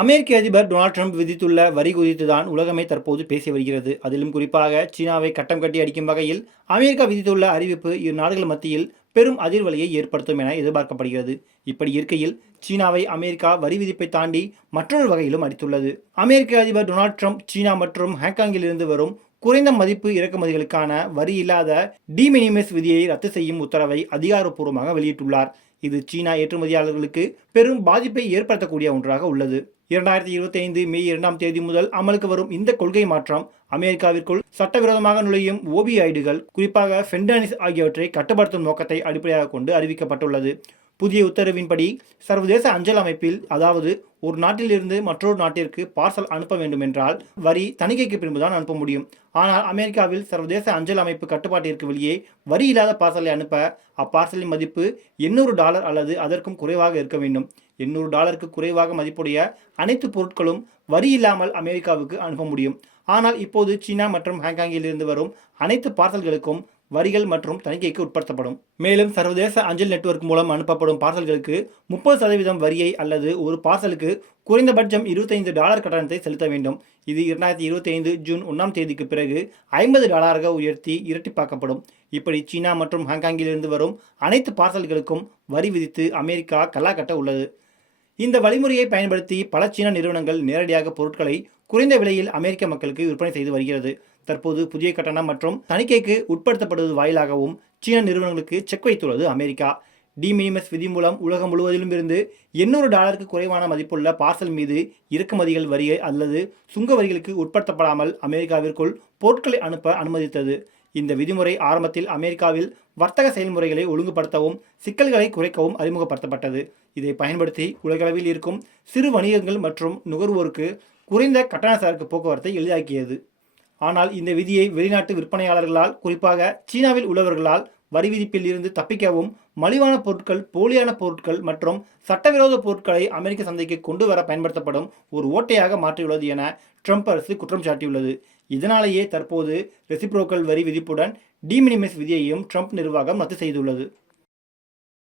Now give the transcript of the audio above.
அமெரிக்க அதிபர் Donald Trump விதித்துள்ள வரி குறித்து தான் உலகமே தற்போது பேசி வருகிறது. அதிலும் குறிப்பாக சீனாவை கட்டம் கட்டி அடிக்கும் வகையில் அமெரிக்கா விதித்துள்ள அறிவிப்பு இரு நாடுகள் மத்தியில் பெரும் அதிர்வலையை ஏற்படுத்தும் என எதிர்பார்க்கப்படுகிறது. இப்படி இருக்கையில் சீனாவை அமெரிக்கா வரி விதிப்பை தாண்டி மற்றொரு வகையிலும் அடித்துள்ளது. அமெரிக்க அதிபர் டொனால்ட் ட்ரம்ப் சீனா மற்றும் ஹாங்காங்கில் இருந்து வரும் குறைந்த மதிப்பு இறக்குமதிகளுக்கான வரி இல்லாத டிமினிமஸ் விதியை ரத்து செய்யும் உத்தரவை அதிகாரப்பூர்வமாக வெளியிட்டுள்ளார். இது சீனா ஏற்றுமதியாளர்களுக்கு பெரும் பாதிப்பை ஏற்படுத்தக்கூடிய ஒன்றாக உள்ளது. இரண்டாயிரத்தி இருபத்தி ஐந்து மே இரண்டாம் தேதி முதல் அமலுக்கு வரும் இந்த கொள்கை மாற்றம் அமெரிக்காவிற்குள் சட்டவிரோதமாக நுழையும் ஓபிஐடுகள் குறிப்பாக ஃபென்டானிஸ் ஆகியவற்றை கட்டுப்படுத்தும் நோக்கத்தை அடிப்படையாக கொண்டு அறிவிக்கப்பட்டுள்ளது. புதிய உத்தரவின்படி சர்வதேச அஞ்சல் அமைப்பில் அதாவது ஒரு நாட்டிலிருந்து மற்றொரு நாட்டிற்கு பார்சல் அனுப்ப வேண்டும் என்றால் வரி தணிக்கைக்கு பின்புதான் அனுப்ப முடியும். ஆனால் அமெரிக்காவில் சர்வதேச அஞ்சல் அமைப்பு கட்டுப்பாட்டிற்கு வெளியே வரி இல்லாத பார்சலை அனுப்ப அப்பார்சலின் மதிப்பு எண்ணூறு டாலர் அல்லது அதற்கும் குறைவாக இருக்க வேண்டும். எண்ணூறு டாலருக்கு குறைவாக மதிப்புடைய அனைத்து பொருட்களும் வரி இல்லாமல் அமெரிக்காவுக்கு அனுப்ப முடியும். ஆனால் இப்போது சீனா மற்றும் ஹாங்காங்கில் இருந்து வரும் அனைத்து பார்சல்களுக்கும் வரிகள் மற்றும் தணிக்கைக்கு உட்படுத்தப்படும். மேலும் சர்வதேச அஞ்சல் நெட்வொர்க் மூலம் அனுப்பப்படும் பார்சல்களுக்கு முப்பது சதவீதம் வரியை அல்லது ஒரு பார்சலுக்கு குறைந்தபட்சம் இருபத்தைந்து டாலர் கட்டணத்தை செலுத்த வேண்டும். இது இரண்டாயிரத்தி இருபத்தி ஐந்து ஜூன் ஒன்றாம் தேதிக்கு பிறகு ஐம்பது டாலராக உயர்த்தி இரட்டிப்பாக்கப்படும். இப்படி சீனா மற்றும் ஹாங்காங்கிலிருந்து வரும் அனைத்து பார்சல்களுக்கும் வரி விதித்து அமெரிக்கா கல்லாக்கட்ட உள்ளது. இந்த வழிமுறையை பயன்படுத்தி பல சீன நிறுவனங்கள் நேரடியாக பொருட்களை குறைந்த விலையில் அமெரிக்க மக்களுக்கு விற்பனை செய்து வருகிறது. தற்போது புதிய கட்டணம் மற்றும் தணிக்கைக்கு உட்படுத்தப்படுவது வாயிலாகவும் சீன நிறுவனங்களுக்கு செக் வைத்துள்ளது அமெரிக்கா. டிமினிமஸ் விதி மூலம் உலகம் முழுவதிலும் இருந்து எண்ணூறு டாலருக்கு குறைவான மதிப்புள்ள பார்சல் மீது இறக்குமதிகள் வரி அல்லது சுங்க வரிகளுக்கு உட்படுத்தப்படாமல் அமெரிக்காவிற்குள் பொருட்களை அனுப்ப அனுமதித்தது. இந்த விதிமுறை ஆரம்பத்தில் அமெரிக்காவில் வர்த்தக செயல்முறைகளை ஒழுங்குபடுத்தவும் சிக்கல்களை குறைக்கவும் அறிமுகப்படுத்தப்பட்டது. இதை பயன்படுத்தி உலகளவில் இருக்கும் சிறு வணிகங்கள் மற்றும் நுகர்வோருக்கு குறைந்த கட்டண சரக்கு போக்குவரத்தை எளிதாக்கியது. ஆனால் இந்த விதியை வெளிநாட்டு விற்பனையாளர்களால் குறிப்பாக சீனாவில் உள்ளவர்களால் வரி விதிப்பில் இருந்து தப்பிக்கவும் மலிவான பொருட்கள் போலியான பொருட்கள் மற்றும் சட்டவிரோத பொருட்களை அமெரிக்க சந்தைக்கு கொண்டு வர பயன்படுத்தப்படும் ஒரு ஓட்டையாக மாற்றியுள்ளது என ட்ரம்ப் அரசு குற்றம் சாட்டியுள்ளது. இதனாலேயே தற்போது ரெசிப்ரோக்கல் வரி விதிப்புடன் டிமினிமிஸ் விதியையும் ட்ரம்ப் நிர்வாகம் ரத்து செய்துள்ளது.